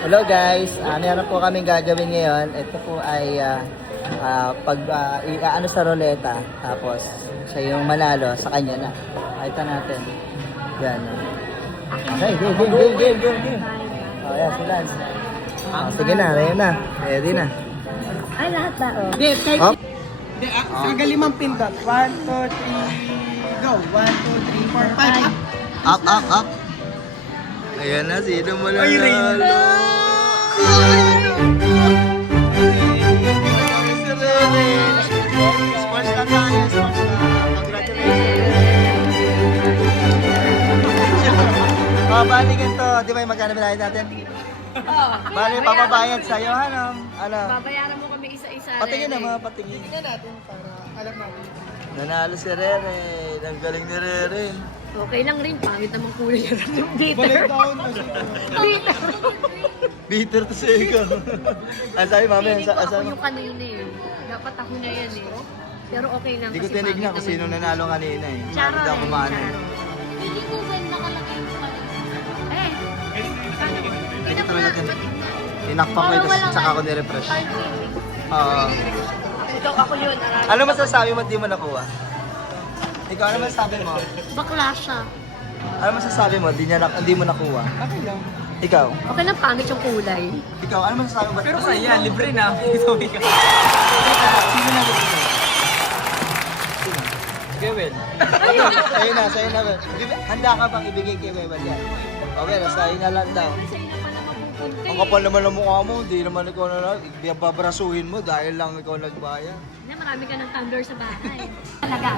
Hello guys, meron po kaming gagawin ngayon. Ito po ay ano sa roleta. Tapos siya yung manalo sa kanya na. Ito natin. Yan. Okay, game. Oh, yan, si Lance. Sige na, ready na. Ready na. Ay, lahat ba? Oh. Hindi, kahit... Up. Hindi, hanggang 5 pindot. 1, 2, 3, go. 1, 2, 3, 4, 5, up. Up. Ayan na, sino mo Ay, Rain. nanalo? Sports na tayo, sports na. Congratulations. Bali ganito, di ba yung magkano binayad natin? Bali, papabayad sa'yo, ano? Babayaran mo kami isa-isa. Patingin na mga patingin. Tingnan natin para alam natin. Nanalo si Rere. Ang galing ni Rere. Okay lang rin, pangit naman kulay yung Balik bitter. down kasi. Bitter to say ikaw. Sabi mami, Feeling ko ako asan? yung kanina eh. Dapat ako na yan eh. Pero okay lang Hindi ko kasi tinignan pangit kung sino naman. nanalo kanina eh. Charo Hindi ako rin, kumano. Charo. Hindi ko ba nakalagay yung Eh, Ito talaga tin. Tinakpak ko ito tsaka ako nirefresh. Oo. ito ako yun. Ano masasabi mo di mo nakuha? Ikaw, ano masasabi mo? Bakla siya. Ano masasabi mo di mo nakuha? Okay lang. Ikaw? Okay lang, pangit yung kulay. Ikaw, ano masasabi mo? Pero saya, libre na. Ito ikaw. Sino na gusto mo? Kewel. Sa'yo na. Handa ka bang ibigay kay Kewel yan? Okay, sa'yo na lang daw. Sa'yo na pala mapupunta Ang kapal naman ng mukha mo, hindi naman ikaw na babrasuhin mo dahil lang ikaw nagbayad. Hindi, marami ka ng tumbler sa bahay. Talaga.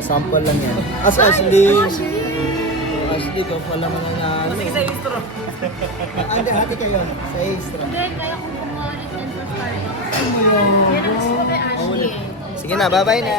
Sample lang yan. As Ashley. Ashley! Ashley, ikaw pala mananalo. Sige sa istro. Ande, hati kayo. Sa istro. Hindi, kaya kung kumuha ulit ng Safari. Yan ang gusto ko kay Ashley eh. Sige na, bye-bye na.